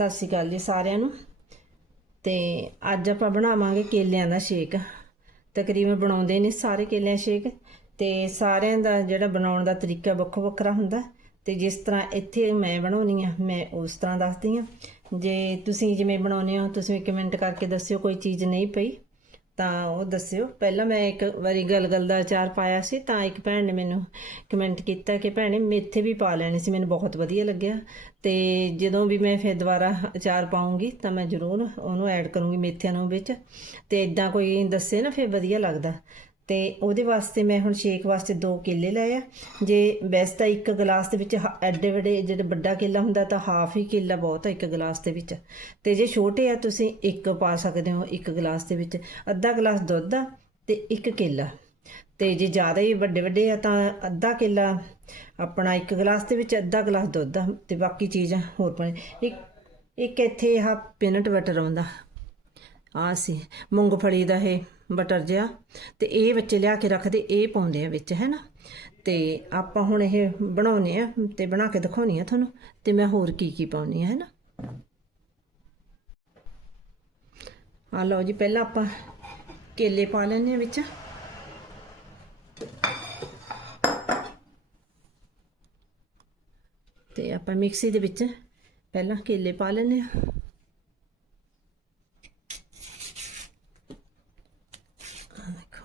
ਸਤਿ ਸ਼੍ਰੀ ਅਕਾਲ ਜੀ ਸਾਰਿਆਂ ਨੂੰ। ਤੇ ਅੱਜ ਆਪਾਂ ਬਣਾਵਾਂਗੇ ਕੇਲਿਆਂ ਦਾ ਸ਼ੇਕ। ਤਕਰੀਬਨ ਬਣਾਉਂਦੇ ਨੇ ਸਾਰੇ ਕੇਲਿਆਂ ਸ਼ੇਕ। ਤੇ ਸਾਰਿਆਂ ਦਾ ਜਿਹੜਾ ਬਣਾਉਣ ਦਾ ਤਰੀਕਾ ਵੱਖੋ ਵੱਖਰਾ ਹੁੰਦਾ। ਤੇ ਜਿਸ ਤਰ੍ਹਾਂ ਇੱਥੇ ਮੈਂ ਬਣਾਉਣੀ ਆ, ਮੈਂ ਉਸ ਤਰ੍ਹਾਂ ਦੱਸਦੀ ਆ। ਜੇ ਤੁਸੀਂ ਜਿਵੇਂ ਬਣਾਉਨੇ ਹੋ, ਤੁਸੀਂ ਕਮੈਂਟ ਕਰਕੇ ਦੱਸਿਓ, ਕੋਈ ਚੀਜ਼ ਨਹੀਂ ਪਈ। ਤਾਂ ਉਹ ਦੱਸਿਓ। ਪਹਿਲਾਂ ਮੈਂ ਇੱਕ ਵਾਰੀ ਗਲਗਲ ਦਾ ਅਚਾਰ ਪਾਇਆ ਸੀ, ਤਾਂ ਇੱਕ ਭੈਣ ਨੇ ਮੈਨੂੰ ਕਮੈਂਟ ਕੀਤਾ ਕਿ ਭੈਣੇ ਮੇਥੇ ਵੀ ਪਾ ਲੈਣੇ ਸੀ, ਮੈਨੂੰ ਬਹੁਤ ਵਧੀਆ ਲੱਗਿਆ। ਤੇ ਜਦੋਂ ਵੀ ਮੈਂ ਫਿਰ ਦੁਬਾਰਾ ਅਚਾਰ ਪਾਉਂਗੀ, ਤਾਂ ਮੈਂ ਜ਼ਰੂਰ ਉਹਨੂੰ ਐਡ ਕਰੂੰਗੀ ਮੇਥਿਆਂ ਨੂੰ ਵਿੱਚ। ਤੇ ਇਦਾਂ ਕੋਈ ਦੱਸੇ ਨਾ, ਫਿਰ ਵਧੀਆ ਲੱਗਦਾ। ਤੇ ਉਹਦੇ ਵਾਸਤੇ ਮੈਂ ਹੁਣ ਸ਼ੇਕ ਵਾਸਤੇ ਦੋ ਕੇਲੇ ਲਏ ਆ। ਜੇ ਵੈਸੇ ਤਾਂ ਇੱਕ ਗਲਾਸ ਦੇ ਵਿੱਚ ਹ- ਐਡੇ ਵੱਡੇ ਜਿਹੜੇ ਵੱਡਾ ਕੇਲਾ ਹੁੰਦਾ ਤਾਂ ਹਾਫ ਹੀ ਕੇਲਾ ਬਹੁਤ ਹੈ ਇੱਕ ਗਲਾਸ ਦੇ ਵਿੱਚ। ਤੇ ਜੇ ਛੋਟੇ ਆ ਤੁਸੀਂ ਇੱਕ ਪਾ ਸਕਦੇ ਹੋ ਇੱਕ ਗਲਾਸ ਦੇ ਵਿੱਚ। ਅੱਧਾ ਗਲਾਸ ਦੁੱਧ ਆ ਤੇ ਇੱਕ ਕੇਲਾ। ਤੇ ਜੇ ਜ਼ਿਆਦਾ ਹੀ ਵੱਡੇ ਵੱਡੇ ਆ ਤਾਂ ਅੱਧਾ ਕੇਲਾ ਆਪਣਾ ਇੱਕ ਗਲਾਸ ਦੇ ਵਿੱਚ ਅੱਧਾ ਗਲਾਸ ਦੁੱਧ ਆ ਤੇ ਬਾਕੀ ਚੀਜ਼ਾਂ ਹੋਰ ਪਾਣੀ ਇੱਕ ਇੱਕ ਇੱਥੇ ਆਹ ਪੀਨਟ ਬਟਰ ਆਉਂਦਾ। ਆ ਸੀ, ਮੂੰਗਫਲੀ ਦਾ ਇਹ। ਬਟਰ ਜਿਹਾ ਤੇ ਇਹ ਬੱਚੇ ਲਿਆ ਕੇ ਰੱਖਦੇ ਇਹ ਪਾਉਂਦੇ ਆ ਵਿੱਚ ਹੈ ਨਾ ਤੇ ਆਪਾਂ ਹੁਣ ਇਹ ਬਣਾਉਨੇ ਆ ਤੇ ਬਣਾ ਕੇ ਦਿਖਾਉਣੀ ਆ ਤੁਹਾਨੂੰ ਤੇ ਮੈਂ ਹੋਰ ਕੀ ਕੀ ਪਾਉਣੀ ਆ ਹੈ ਨਾ ਆ ਲਓ ਜੀ, ਪਹਿਲਾਂ ਆਪਾਂ ਕੇਲੇ ਪਾ ਲੈਣੇ ਆ ਵਿੱਚ। ਤੇ ਆਪਾਂ ਮਿਕਸੀ ਦੇ ਵਿੱਚ ਪਹਿਲਾਂ ਕੇਲੇ ਪਾ ਲੈਣੇ ਆ ਆਹ ਦੇਖੋ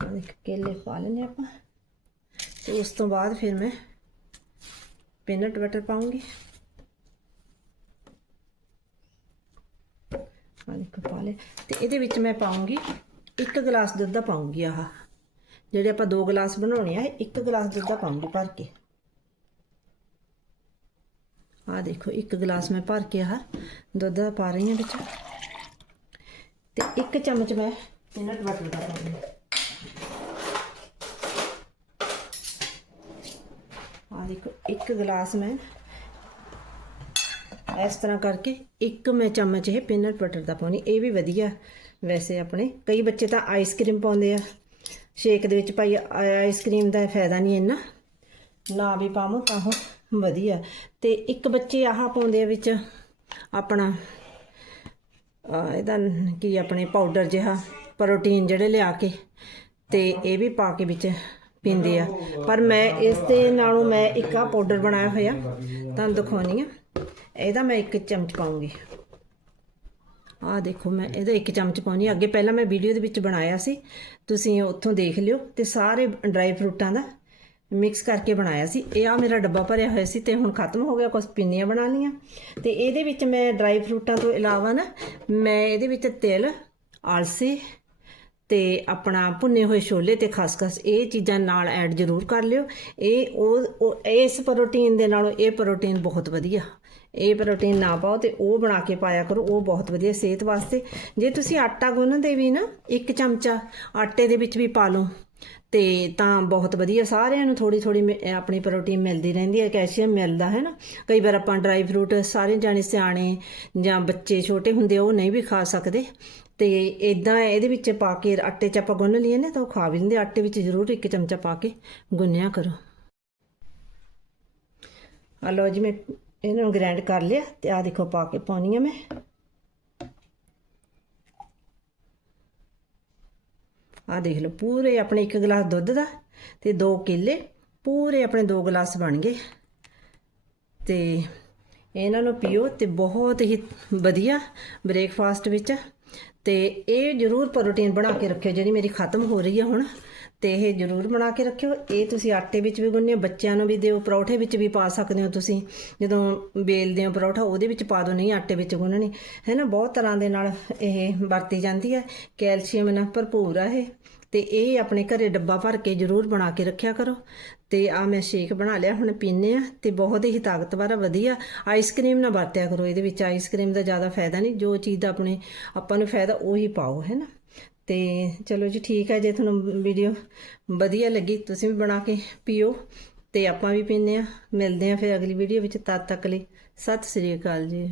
ਆਹ ਦੇਖ ਕੇਲੇ ਪਾ ਲੈਣੇ ਆਪਾਂ ਤੇ ਉਸ ਤੋਂ ਬਾਅਦ ਫਿਰ ਮੈਂ ਪੀਨਟ ਬਟਰ ਪਾਉਂਗੀ। ਆਹ ਦੇਖੋ, ਪਾ ਲੈ ਤੇ ਇਹਦੇ ਵਿੱਚ ਮੈਂ ਪਾਉਂਗੀ, ਇੱਕ ਗਲਾਸ ਦੁੱਧ ਦਾ ਪਾਉਂਗੀ ਆਹ। ਜਿਹੜੇ ਆਪਾਂ ਦੋ ਗਲਾਸ ਬਣਾਉਣੇ ਆ, ਇੱਕ ਗਲਾਸ ਦੁੱਧ ਦਾ ਪਾਉਂਗੀ ਭਰ ਕੇ। ਆ ਦੇਖੋ, ਇੱਕ ਗਲਾਸ ਮੈਂ ਭਰ ਕੇ ਆਹ ਦੁੱਧ ਦਾ ਪਾ ਰਹੀ ਹਾਂ ਵਿੱਚ। ਤੇ ਇੱਕ ਚਮਚ ਮੈਂ ਪੀਨਟ ਬਟਰ ਦਾ ਪਾਉਂਗੀ। ਆ ਦੇਖੋ, ਇੱਕ ਗਲਾਸ ਮੈਂ ਇਸ ਤਰ੍ਹਾਂ ਕਰਕੇ ਇੱਕ ਮੈਂ ਚਮਚ ਇਹ ਪੀਨਟ ਬਟਰ ਦਾ ਪਾਉਣੀ, ਇਹ ਵੀ ਵਧੀਆ। ਵੈਸੇ ਆਪਣੇ ਕਈ ਬੱਚੇ ਤਾਂ ਆਈਸਕ੍ਰੀਮ ਪਾਉਂਦੇ ਆ। ਸ਼ੇਕ ਦੇ ਵਿੱਚ ਭਾਈ ਆਈਸਕ੍ਰੀਮ ਦਾ ਫਾਇਦਾ ਨਹੀਂ ਇੰਨਾ। ਨਾ ਵੀ ਪਾਵੋ ਤਾਂ ਉਹ ਵਧੀਆ। ਤੇ ਇੱਕ ਬੱਚੇ ਆਹ ਪਾਉਂਦੇ ਆ ਵਿੱਚ ਆਪਣਾ ਇਹਦਾ ਕੀ ਆਪਣੇ ਪਾਊਡਰ ਜਿਹਾ ਪ੍ਰੋਟੀਨ ਜਿਹੜੇ ਲਿਆ ਕੇ, ਤੇ ਇਹ ਵੀ ਪਾ ਕੇ ਵਿੱਚ ਪੀਂਦੇ ਆ। ਪਰ ਮੈਂ ਇਸ ਦੇ ਨਾਲੋਂ ਮੈਂ ਇੱਕ ਆ ਪਾਊਡਰ ਬਣਾਇਆ ਹੋਇਆ, ਤੁਹਾਨੂੰ ਦਿਖਾਉਣੀ ਆ। ਇਹਦਾ ਮੈਂ ਇੱਕ ਚਮਚ ਪਾਉਂਗੀ। ਆਹ ਦੇਖੋ, ਮੈਂ ਇਹਦਾ ਇੱਕ ਚਮਚ ਪਾਉਣੀ ਅੱਗੇ ਪਹਿਲਾਂ ਮੈਂ ਵੀਡੀਓ ਦੇ ਵਿੱਚ ਬਣਾਇਆ ਸੀ। ਤੁਸੀਂ ਉੱਥੋਂ ਦੇਖ ਲਿਓ ਤੇ ਸਾਰੇ ਡਰਾਈ ਫਰੂਟਾਂ ਦਾ ਮਿਕਸ ਕਰਕੇ ਬਣਾਇਆ ਸੀ। ਇਹ ਆ ਮੇਰਾ ਡੱਬਾ ਭਰਿਆ ਹੋਇਆ ਸੀ ਤੇ ਹੁਣ ਖਤਮ ਹੋ ਗਿਆ ਕੁਝ ਪਿੰਨੀਆਂ ਬਣਾ ਲੀਆਂ ਤੇ ਇਹਦੇ ਵਿੱਚ ਮੈਂ ਡਰਾਈ ਫਰੂਟਾਂ ਤੋਂ ਇਲਾਵਾ ਨਾ, ਮੈਂ ਇਹਦੇ ਵਿੱਚ ਤਿਲ, ਆਲਸੀ ਤੇ ਆਪਣਾ ਭੁੰਨੇ ਹੋਏ ਛੋਲੇ ਤੇ ਖਸਖਸ ਇਹ ਚੀਜ਼ਾਂ ਨਾਲ ਐਡ ਜ਼ਰੂਰ ਕਰ ਲਿਓ। ਇਹ ਉਹ ਇਸ ਪ੍ਰੋਟੀਨ ਦੇ ਨਾਲੋਂ ਇਹ ਪ੍ਰੋਟੀਨ ਬਹੁਤ ਵਧੀਆ। ਇਹ ਪ੍ਰੋਟੀਨ ਨਾ ਪਾਓ ਤੇ ਉਹ ਬਣਾ ਕੇ ਪਾਇਆ ਕਰੋ, ਉਹ ਬਹੁਤ ਵਧੀਆ ਸਿਹਤ ਵਾਸਤੇ। ਜੇ ਤੁਸੀਂ ਆਟਾ ਗੁੰਨਦੇ ਵੀ ਨਾ, ਇੱਕ ਚਮਚਾ ਆਟੇ ਦੇ ਵਿੱਚ ਵੀ ਪਾ ਲਓ, ਤੇ ਤਾਂ ਬਹੁਤ ਵਧੀਆ। ਸਾਰਿਆਂ ਨੂੰ ਥੋੜੀ ਥੋੜੀ ਆਪਣੀ ਪ੍ਰੋਟੀਨ ਮਿਲਦੀ ਰਹਿੰਦੀ ਹੈ, ਕੈਲਸ਼ੀਅਮ ਮਿਲਦਾ, ਹੈ ਨਾ? ਕਈ ਵਾਰ ਆਪਾਂ ਡਰਾਈ ਫਰੂਟ ਸਾਰੇ ਜਾਣੇ ਸਿਆਣੇ ਜਾਂ ਬੱਚੇ ਛੋਟੇ ਹੁੰਦੇ ਉਹ ਨਹੀਂ ਵੀ ਖਾ ਸਕਦੇ। ਤੇ ਇਦਾਂ ਇਹਦੇ ਵਿੱਚ ਪਾ ਕੇ ਆਟੇ 'ਚ ਆਪਾਂ ਗੁੰਨ ਲਈਏ ਨਾ, ਤਾਂ ਉਹ ਖਾ ਵੀ ਲੈਂਦੇ ਆਟੇ ਵਿੱਚ ਜ਼ਰੂਰ ਇੱਕ ਚਮਚਾ ਪਾ ਕੇ ਗੁੰਨਿਆ ਕਰੋ। ਆ ਲਓ ਜੀ, ਮੈਂ ਇਹਨਾਂ ਨੂੰ ਗ੍ਰਾਈਂਡ ਕਰ ਲਿਆ ਤੇ ਆ ਦੇਖੋ ਪਾ ਕੇ ਪਾਉਣੀ ਆ ਮੈਂ। ਆ ਦੇਖ ਲਓ, ਪੂਰੇ ਆਪਣੇ ਇੱਕ ਗਲਾਸ ਦੁੱਧ ਦਾ ਤੇ ਦੋ ਕੇਲੇ, ਪੂਰੇ ਆਪਣੇ ਦੋ ਗਲਾਸ ਬਣ ਗਏ। ਤੇ ਇਹਨਾਂ ਨੂੰ ਪੀਓ ਤੇ ਬਹੁਤ ਹੀ ਵਧੀਆ ਬ੍ਰੇਕਫਾਸਟ ਵਿੱਚ ਤੇ ਇਹ ਜ਼ਰੂਰ ਪ੍ਰੋਟੀਨ ਬਣਾ ਕੇ ਰੱਖਿਓ ਜਿਹੜੀ ਮੇਰੀ ਖਤਮ ਹੋ ਰਹੀ ਹੈ ਹੁਣ। ਤੇ ਇਹ ਜ਼ਰੂਰ ਬਣਾ ਕੇ ਰੱਖਿਓ। ਇਹ ਤੁਸੀਂ ਆਟੇ ਵਿੱਚ ਵੀ ਗੁੰਨਿਓ, ਬੱਚਿਆਂ ਨੂੰ ਵੀ ਦਿਓ, ਪਰੌਠੇ ਵਿੱਚ ਵੀ ਪਾ ਸਕਦੇ ਹੋ ਤੁਸੀਂ। ਜਦੋਂ ਬੇਲਦੇ ਹੋ ਪਰੌਠਾ, ਉਹਦੇ ਵਿੱਚ ਪਾ ਦਿਓ, ਨਹੀਂ ਆਟੇ ਵਿੱਚ ਗੁੰਨਣੀ। ਹੈ ਨਾ ਬਹੁਤ ਤਰ੍ਹਾਂ ਦੇ ਨਾਲ ਇਹ ਵਰਤੀ ਜਾਂਦੀ ਹੈ। ਕੈਲਸ਼ੀਅਮ ਨਾਲ ਭਰਪੂਰ ਆ ਇਹ। ਤੇ ਇਹ ਆਪਣੇ ਘਰੇ ਡੱਬਾ ਭਰ ਕੇ ਜ਼ਰੂਰ ਬਣਾ ਕੇ ਰੱਖਿਆ ਕਰੋ। ਤੇ ਆ ਮੈਂ ਸ਼ੇਕ ਬਣਾ ਲਿਆ, ਹੁਣ ਪੀਨੇ ਆ ਤੇ ਬਹੁਤ ਹੀ ਤਾਕਤਵਰ ਆ, ਵਧੀਆ। ਆਈਸਕ੍ਰੀਮ ਨਾ ਵਰਤਿਆ ਕਰੋ, ਇਹਦੇ ਵਿੱਚ ਆਈਸਕ੍ਰੀਮ ਦਾ ਜ਼ਿਆਦਾ ਫਾਇਦਾ ਨਹੀਂ। ਜੋ ਚੀਜ਼ ਦਾ ਆਪਣੇ ਆਪਾਂ ਨੂੰ ਫਾਇਦਾ, ਉਹੀ ਪਾਓ ਹੈ ਨਾ ਤੇ ਚਲੋ ਜੀ ਠੀਕ ਹੈ, ਜੇ ਤੁਹਾਨੂੰ ਵੀਡੀਓ ਵਧੀਆ ਲੱਗੀ ਤੁਸੀਂ ਵੀ ਬਣਾ ਕੇ ਪੀਓ ਤੇ ਆਪਾਂ ਵੀ ਪੀਨੇ ਆ ਮਿਲਦੇ ਆ ਫਿਰ ਅਗਲੀ ਵੀਡੀਓ ਵਿੱਚ, ਤਦ ਤੱਕ ਲਈ ਸਤਿ ਸ੍ਰੀ ਅਕਾਲ ਜੀ।